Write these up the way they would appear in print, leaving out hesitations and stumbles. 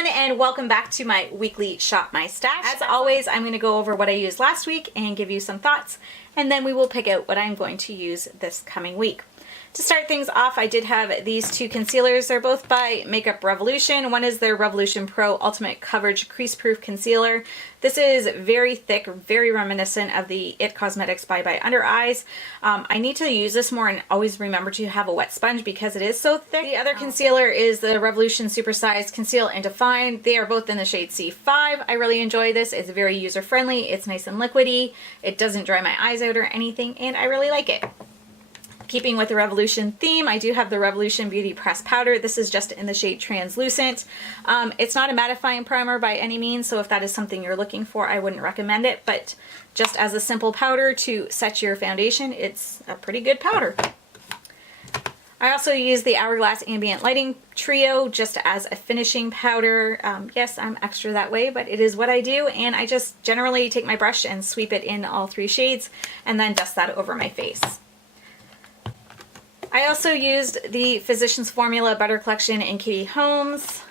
everyone, and welcome back to my weekly Shop My Stash. As always, I'm going to go over what I used last week and give you some thoughts, and then we will pick out what I'm going to use this coming week. To start things off, I did have these two concealers. They're both by Makeup Revolution. One is their Revolution Pro Ultimate Coverage Creaseproof Concealer. This is very thick, very reminiscent of the IT Cosmetics by Undereyes. I need to use this more and always remember to have a wet sponge because it is so thick. The other concealer is the Revolution Supersized Conceal and Define. They are both in the shade C5. I really enjoy this. It's very user-friendly. It's nice and liquidy. It doesn't dry my eyes out or anything, and I really like it. Keeping with the Revolution theme, I do have the Revolution Beauty Press Powder. This is just in the shade Translucent. It's not a mattifying primer by any means, so if that is something you're looking for, I wouldn't recommend it, but just as a simple powder to set your foundation, it's a pretty good powder. I also use the Hourglass Ambient Lighting Trio just as a finishing powder. Yes, I'm extra that way, but it is what I do, and I just generally take my brush and sweep it in all three shades and then dust that over my face. I also used the Physicians Formula Butter Collection in Kitty Holmes,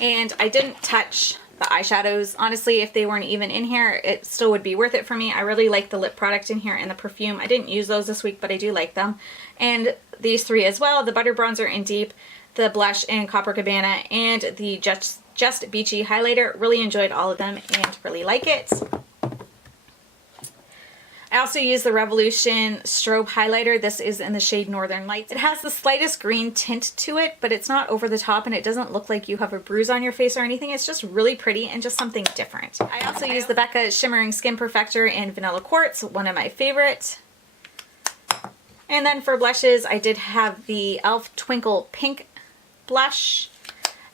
and I didn't touch the eyeshadows. Honestly, if they weren't even in here, it still would be worth it for me. I really like the lip product in here and the perfume. I didn't use those this week, but I do like them. And these three as well, the Butter Bronzer in Deep, the Blush in Copacabana, and the Just Beachy Highlighter. Really enjoyed all of them and really like it. I also use the Revolution Strobe Highlighter. This is in the shade Northern Lights. It has the slightest green tint to it, but it's not over the top and it doesn't look like you have a bruise on your face or anything. It's just really pretty and just something different. I also use the Becca Shimmering Skin Perfector in Vanilla Quartz, one of my favorites. And then for blushes, I did have the e.l.f. Twinkle Pink Blush,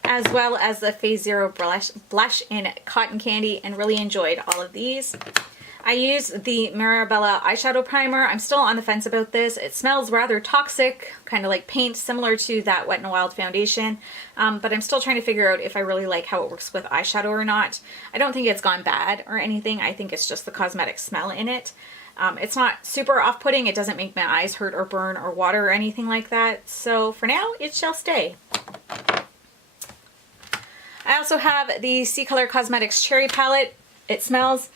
as well as the Phase Zero Blush in Cotton Candy, and really enjoyed all of these. I used the Mirabella eyeshadow primer. I'm still on the fence about this. It smells rather toxic, kind of like paint, similar to that Wet n Wild foundation, but I'm still trying to figure out if I really like how it works with eyeshadow or not. I don't think it's gone bad or anything. I think it's just the cosmetic smell in it. It's not super off-putting. It doesn't make my eyes hurt or burn or water or anything like that. So for now, it shall stay. I also have the Ccolor Cosmetics Cherry Palette. It smells...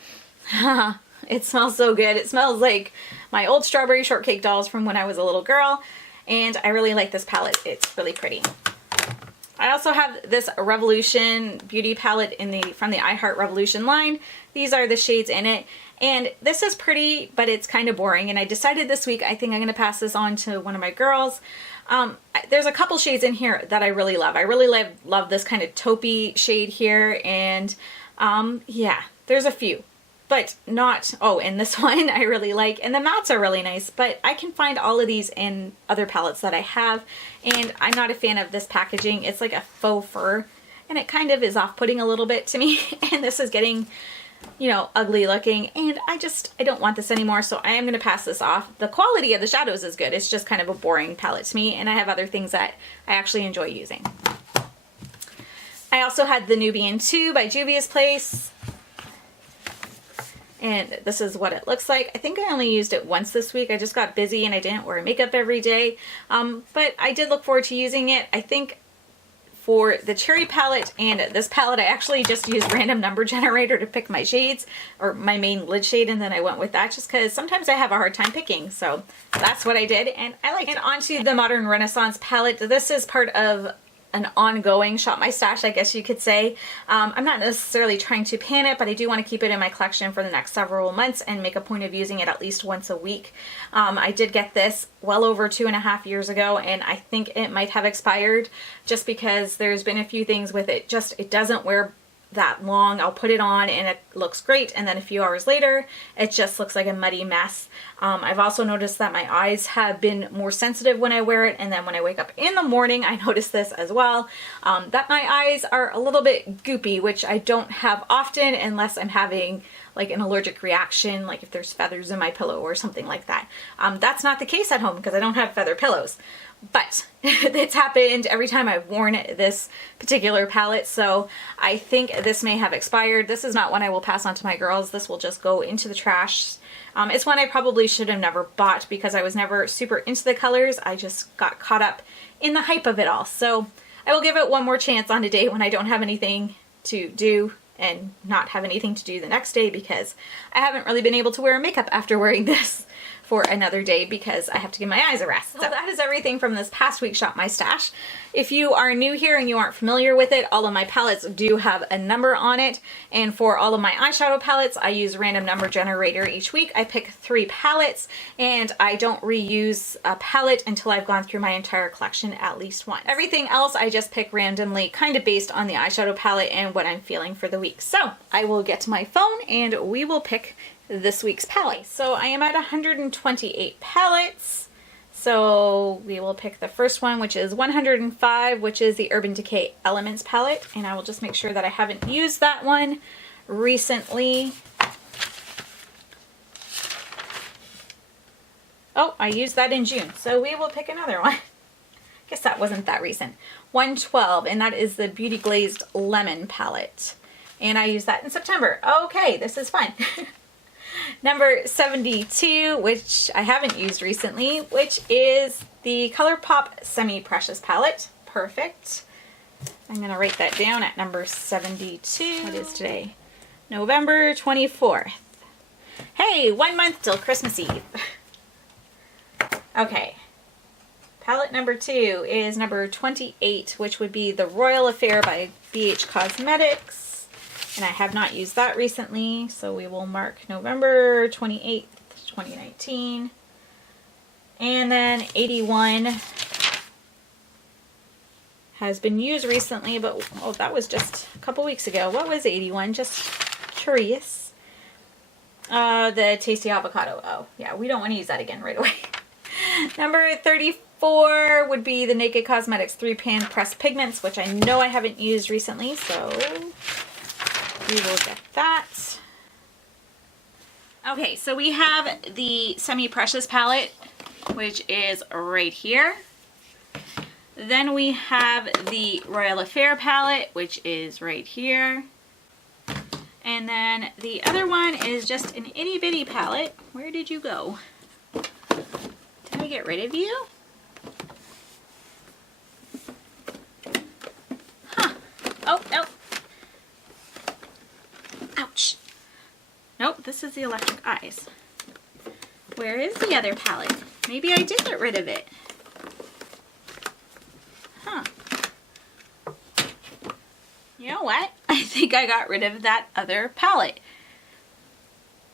it smells so good. It smells like my old strawberry shortcake dolls from when I was a little girl, and I really like this palette. It's really pretty. I also have this Revolution Beauty palette from the I Heart Revolution line. These are the shades in it, and this is pretty, but it's kind of boring, and I decided this week I think I'm going to pass this on to one of my girls. There's a couple shades in here that I really love. I really love this kind of taupey shade here, and yeah, there's a few. But not, oh, and this one I really like, and the mattes are really nice, but I can find all of these in other palettes that I have, and I'm not a fan of this packaging. It's like a faux fur, and it kind of is off-putting a little bit to me, and this is getting, you know, ugly looking, and I don't want this anymore, so I am going to pass this off. The quality of the shadows is good. It's just kind of a boring palette to me, and I have other things that I actually enjoy using. I also had the Nubian 2 by Juvia's Place. And this is what it looks like. I think I only used it once this week. I just got busy and I didn't wear makeup every day. But I did look forward to using it. I think for the cherry palette and this palette, I actually just used random number generator to pick my shades, or my main lid shade, and then I went with that just because sometimes I have a hard time picking. So that's what I did, and I like it. And onto the Modern Renaissance palette. This is part of an ongoing Shop My Stash, I guess you could say. I'm not necessarily trying to pan it, but I do want to keep it in my collection for the next several months and make a point of using it at least once a week. I did get this well over 2.5 years ago, and I think it might have expired just because there's been a few things with it. It doesn't wear that long. I'll put it on and it looks great, and then a few hours later it just looks like a muddy mess. I've also noticed that my eyes have been more sensitive when I wear it, and then when I wake up in the morning I notice this as well, that my eyes are a little bit goopy, which I don't have often unless I'm having like an allergic reaction, like if there's feathers in my pillow or something like that. That's not the case at home because I don't have feather pillows. But it's happened every time I've worn this particular palette, so I think this may have expired. This is not one I will pass on to my girls. This will just go into the trash. It's one I probably should have never bought because I was never super into the colors. I just got caught up in the hype of it all. So I will give it one more chance on a day when I don't have anything to do and not have anything to do the next day, because I haven't really been able to wear makeup after wearing this for another day because I have to give my eyes a rest. So that is everything from this past week's Shop My Stash. If you are new here and you aren't familiar with it, all of my palettes do have a number on it. And for all of my eyeshadow palettes, I use random number generator each week. I pick 3 palettes and I don't reuse a palette until I've gone through my entire collection at least once. Everything else I just pick randomly, kind of based on the eyeshadow palette and what I'm feeling for the week. So I will get to my phone and we will pick this week's palette. So I am at 128 palettes. So we will pick the first one, which is 105, which is the Urban Decay Elements palette. And I will just make sure that I haven't used that one recently. Oh, I used that in June. So we will pick another one. Guess that wasn't that recent. 112, and that is the Beauty Glazed Lemon palette. And I used that in September. Okay, this is fun. Number 72, which I haven't used recently, which is the ColourPop Semi-Precious palette. Perfect. I'm going to write that down at number 72. What is today? November 24th. Hey, 1 month till Christmas Eve. Okay. Palette number 2 is number 28, which would be the Royal Affair by BH Cosmetics. And I have not used that recently, so we will mark November 28th, 2019. And then 81 has been used recently, but oh, that was just a couple weeks ago. What was 81? Just curious. The Tasty Avocado. Oh, yeah, we don't want to use that again right away. Number 34 would be the Naked Cosmetics 3-Pan Pressed Pigments, which I know I haven't used recently, so we will get that. Okay, so we have the Semi-Precious palette, which is right here. Then we have the Royal Affair palette, which is right here. And then the other one is just an itty bitty palette. Where did you go? Did I get rid of you? Huh. Oh, no. Ouch. Nope, this is the Electric Eyes. Where is the other palette? Maybe I did get rid of it. Huh. You know what? I think I got rid of that other palette.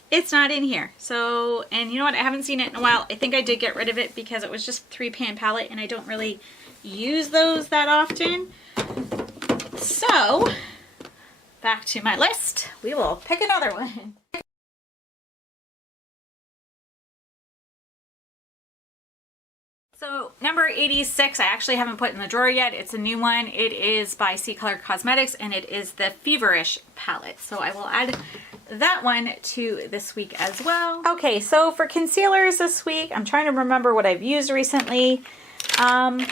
It's not in here. So, and you know what? I haven't seen it in a while. I think I did get rid of it because it was just 3-pan palette and I don't really use those that often. So, back to my list. We will pick another one. So number 86, I actually haven't put in the drawer yet. It's a new one. It is by Ccolor Cosmetics and it is the Feverish palette. So I will add that one to this week as well. Okay, so for concealers this week, I'm trying to remember what I've used recently. I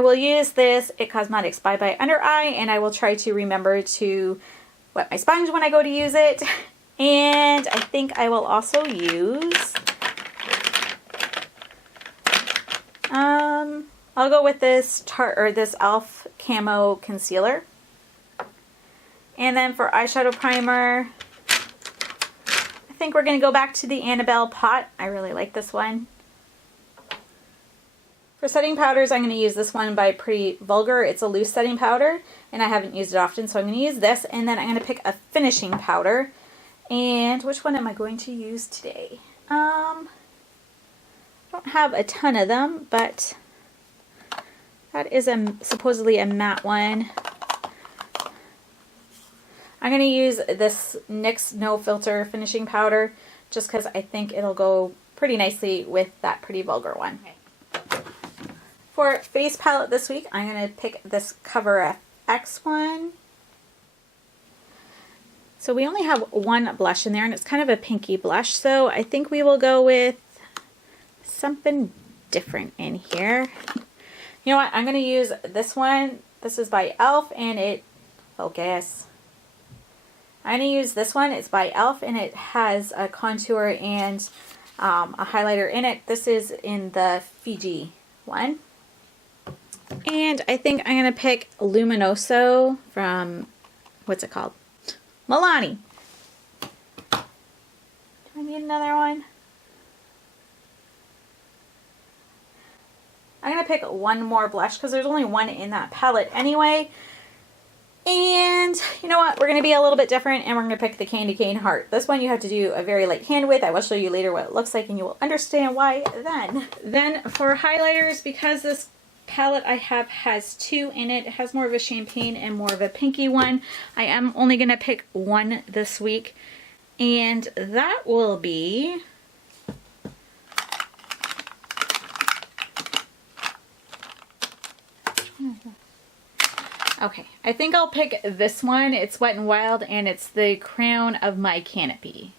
will use this It Cosmetics Bye Bye Under Eye, and I will try to remember to wet my sponge when I go to use it. And I think I will also use, I'll go with this this e.l.f. Camo Concealer. And then for eyeshadow primer, I think we're going to go back to the Annabelle Pot. I really like this one. For setting powders, I'm going to use this one by Pretty Vulgar. It's a loose setting powder, and I haven't used it often, so I'm going to use this. And then I'm going to pick a finishing powder. And which one am I going to use today? I don't have a ton of them, but that is supposedly a matte one. I'm going to use this NYX No Filter finishing powder just because I think it'll go pretty nicely with that Pretty Vulgar one. Okay. For face palette this week, I'm going to pick this Cover FX one. So we only have one blush in there, and it's kind of a pinky blush. So I think we will go with something different in here. You know what? I'm going to use this one. This is by e.l.f. and it, focus. I'm going to use this one. It's by e.l.f. and it has a contour and a highlighter in it. This is in the Fiji one. And I think I'm going to pick Luminoso from, what's it called? Milani. Do I need another one? I'm going to pick one more blush because there's only one in that palette anyway. And you know what? We're going to be a little bit different and we're going to pick the Candy Cane Heart. This one you have to do a very light hand with. I will show you later what it looks like and you will understand why then. Then for highlighters, because this palette I have has two in it, it has more of a champagne and more of a pinky one. I am only going to pick one this week. And that will be... Okay, I think I'll pick this one. It's Wet n Wild and it's the Crown of My Canopy.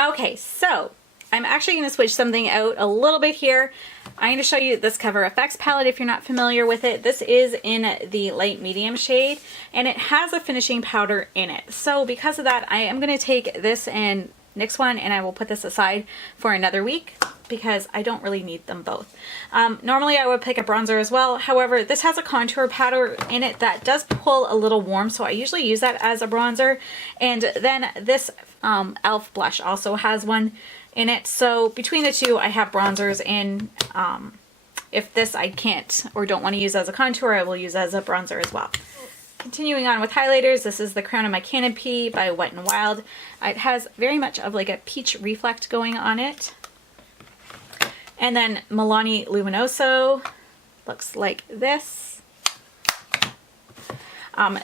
Okay, so I'm actually going to switch something out a little bit here. I'm going to show you this Cover FX palette if you're not familiar with it. This is in the light medium shade and it has a finishing powder in it. So because of that, I am going to take this and NYX one and I will put this aside for another week because I don't really need them both. Normally I would pick a bronzer as well. However, this has a contour powder in it that does pull a little warm, so I usually use that as a bronzer. And then this e.l.f. blush also has one in it. So between the two, I have bronzers in. If this I can't or don't want to use as a contour, I will use as a bronzer as well. Continuing on with highlighters, this is the Crown of My Canopy by Wet n Wild. It has very much of like a peach reflect going on it. And then Milani Luminoso looks like this.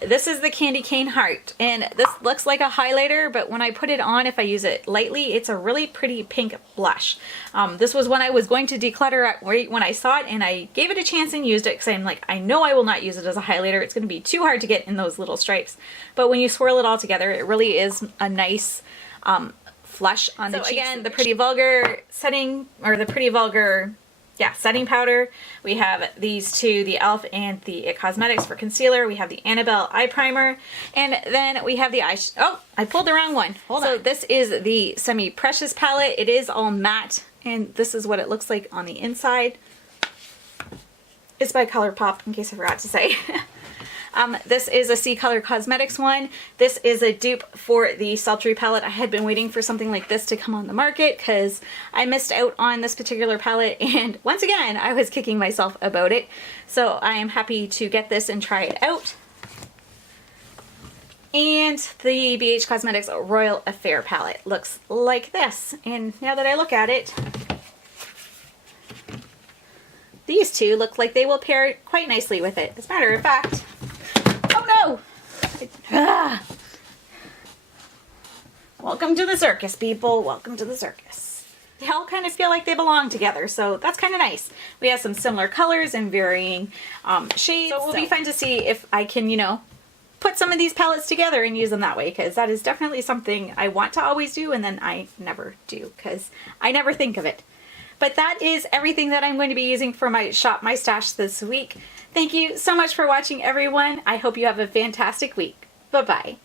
This is the Candy Cane Heart, and this looks like a highlighter, but when I put it on, if I use it lightly, it's a really pretty pink blush. This was one I was going to declutter right when I saw it, and I gave it a chance and used it because I'm like, I know I will not use it as a highlighter. It's going to be too hard to get in those little stripes. But when you swirl it all together, it really is a nice flush on the cheeks. So again, the Pretty Vulgar setting, or the Pretty Vulgar, yeah, setting powder. We have these two, the e.l.f. and the IT Cosmetics for concealer. We have the Annabelle eye primer, and then we have the oh, I pulled the wrong one. Hold on. So this is the Semi Precious palette. It is all matte, and this is what it looks like on the inside. It's by ColourPop, in case I forgot to say. This is a Ccolor Cosmetics one. This is a dupe for the Sultry palette. I had been waiting for something like this to come on the market because I missed out on this particular palette, and once again I was kicking myself about it. So I am happy to get this and try it out. And the BH Cosmetics Royal Affair palette looks like this. And now that I look at it, these two look like they will pair quite nicely with it. As a matter of fact, oh no! Welcome to the circus, people. Welcome to the circus. They all kind of feel like they belong together, so that's kind of nice. We have some similar colors and varying shades, so it will be fun to see if I can, you know, put some of these palettes together and use them that way, because that is definitely something I want to always do and then I never do because I never think of it. But that is everything that I'm going to be using for my Shop My Stash this week. Thank you so much for watching, everyone. I hope you have a fantastic week. Bye-bye.